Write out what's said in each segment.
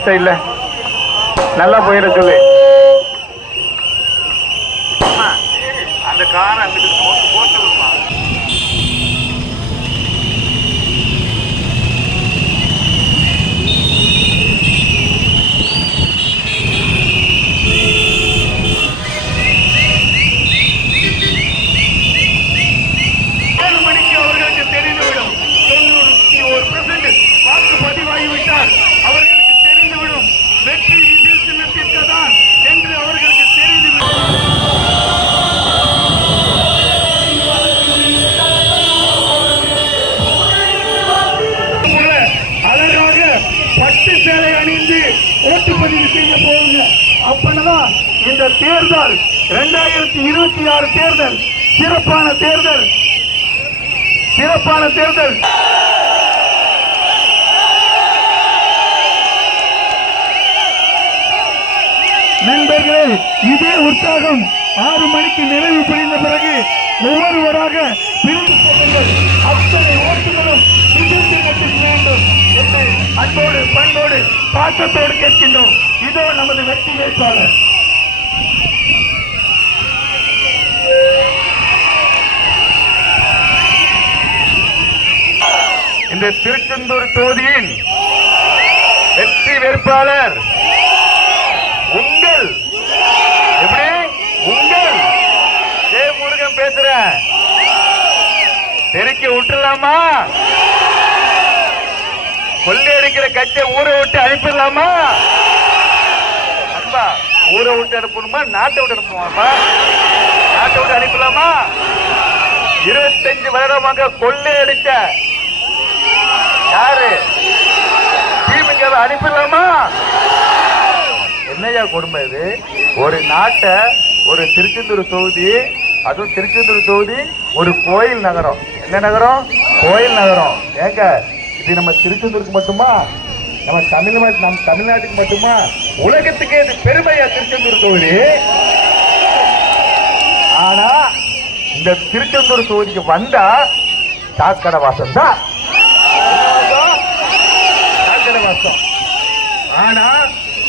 Left சைட்ல நல்லா போயிட சொல்லு. அந்த கார் அங்கிட்டு போட்டுருமா. ஓட்டுப்பதிவு செய்ய போகுங்க. அப்பதான் இந்த தேர்தல் 2026 தேர்தல் சிறப்பான தேர்தல். நண்பர்களே, இதே உற்சாகம் 6 மணிக்கு நிறைவு புரிந்த பிறகு ஒவ்வொருவராக பிரிந்து செல்லுங்கள். அத்தனை ஓட்டுகளும் வேண்டும் என்று அன்போடு பண்போடு பாசத்தோடு கேட்கின்றோம். இதோ நமது வெற்றி வேட்பாளர். இந்த திருச்செந்தூர் தொகுதியின் வெற்றி வேட்பாளர் உங்கள் முருகன் பேசுற. தெருக்கி விட்டுலாமா? கொள்ளையடிக்கிற கட்சியை ஊரை விட்டு அனுப்பிடலாமா? அன்பா, ஊரை விட்டு அனுப்பணுமா நாட்டை விட்டு அனுப்பணுமா? நாட்டை விட்டு அனுப்பலாமா? 25 வருடமாக கொள்ளையடிச்ச யாரு? திமுக அனுப்பிடலாமா? என்னையா கொடுமை இது? ஒரு நாட்டை, ஒரு திருச்செந்தூர் தொகுதி, அதுவும் திருச்செந்தூர் தொகுதி ஒரு கோயில் நகரம். என்ன நகரம்? கோயில் நகரம். ஏங்க, இது நம்ம திருச்செந்தூருக்கு மட்டுமா? நம்ம தமிழ்நாட்டுக்கு மட்டுமா? உலகத்துக்கே இது பெருமையா திருச்செந்தூர் தொகுதி. ஆனா இந்த திருச்செந்தூர் தொகுதிக்கு வந்தா சாக்கடை வாசம் தான். சாக்கடை வாசம். ஆனா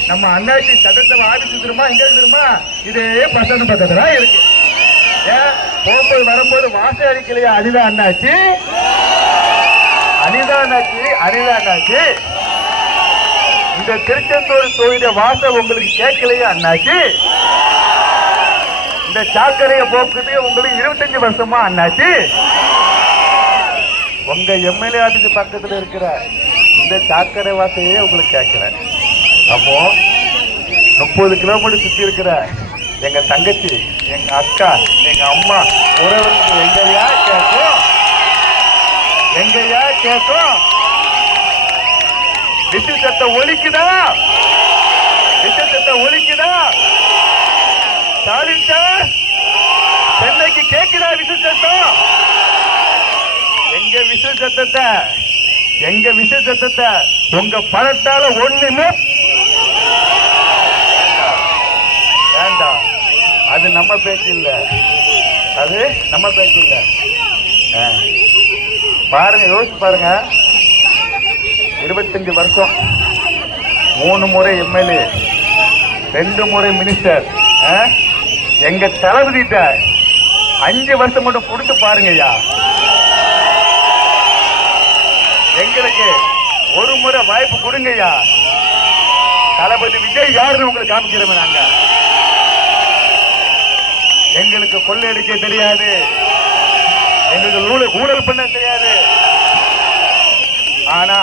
நம்ம அண்ணாச்சி சட்டத்தை ஆபிச்சு திரும்ப எங்க திரும்ப இதே பசங்க பக்கத்துல இருக்கு. ஏன் போகும்போது வரும்போது வாசம் அடிக்கலையா? அனிதா அண்ணாச்சி இந்த திருச்செந்தூர் தொகுதி வாசம் உங்களுக்கு கேட்கலையா அண்ணாச்சி? இந்த சாக்கடையை போக்குது உங்களுக்கு 25 வருஷமா அண்ணாச்சி? உங்க எம்எல்ஏ ஆபீஸ் பக்கத்துல இருக்கிற இந்த சாக்கடை வாசையே உங்களுக்கு கேட்கல. அப்போ 30 கிலோமீட்டர் சுத்தி இருக்கிற எங்க தங்கச்சி, எங்க அக்கா, எங்க அம்மா உறவுக்கு எங்கயா கேட்கும்? விசில் சத்தம் ஒலிக்குதா? ஸ்டாலின் சார், சென்னைக்கு கேட்குதா விசில் சத்தம்? எங்க விசில் சத்தத்தை உங்க பணத்தால ஒண்ணுமே வேண்டாம். அது நம்ம பேச்சு இல்ல. பாருங்க, யோசிச்சு பாருங்க. 25 வருஷம், 3 முறை எம்எல்ஏ, 2 முறை மினிஸ்டர். எங்க தளபதிட்ட 5 வருஷம் மட்டும் கொடுத்து பாருங்கய்யா. எங்களுக்கு ஒரு முறை வாய்ப்பு கொடுங்கய்யா. தளபதி விஜய் யாருன்னு உங்களுக்கு காமிக்கிறோம். நாங்க எங்களுக்கு கொள்ளையடிக்க தெரியாது, எங்களுக்கு ஊழல் பண்ண தெரியாது. ஆனா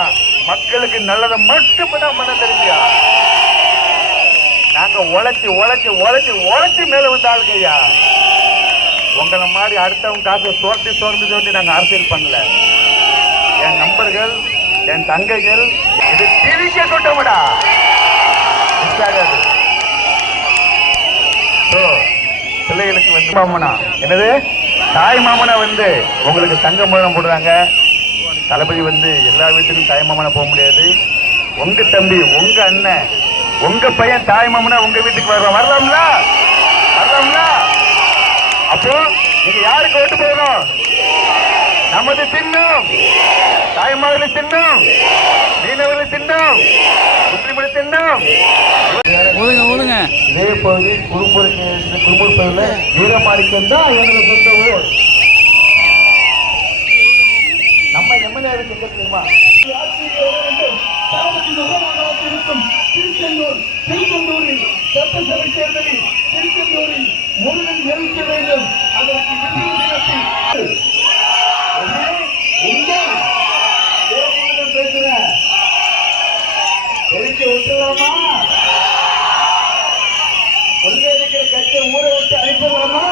மக்களுக்கு நல்லதை மட்டும் பண்ண தெரிஞ்சா. நாங்க உழைச்சி மேல வந்த ஆளுங்கய்யா. உங்களை மாதிரி அடுத்தவங்க காசை சோர்ந்து நாங்க அரசியல் பண்ணல. என் நண்பர்கள், என் தங்கைகள் இது திரிக்க கொட்டோம்டா. பிள்ளைகளுக்கு வந்து மாமனா, என்னது தாய் மாமனா வந்து உங்களுக்கு தங்க முழம் போடுறாங்க. தளபதி வந்து எல்லா வீட்டுக்கும் தாய் மாமனா போக முடியாது. உங்க தம்பி, உங்க அண்ணன், உங்க பையன் தாய் மாமனா உங்க வீட்டுக்கு வரலாம்ல? அப்போ நீங்க யாருக்கு ஓட்டு போகணும்? நமது சின்னம், தாய்மார்கள் சின்னம், மீனவர்கள் சின்னம், முஸ்லிம்கள் சின்னம். மாணிக்கம். இதே பகுதி குறும்பூர் பகுதியில் வீரமாணிக்கம் தான் எனது சொந்த ஊர். நம்ம எம்எல்ஏ எங்க தெரியுமா? திருச்செந்தூரில் சட்டசபை தேர்தலில் திருச்செந்தூரில் முருகன் ஜெயிக்க வேண்டும். அதற்கு பேசுற ஜெயிக்க விட்டுலாமா? கொள்கை இருக்கிற கட்சியை ஊரை விட்டு அனுப்பிடலாமா?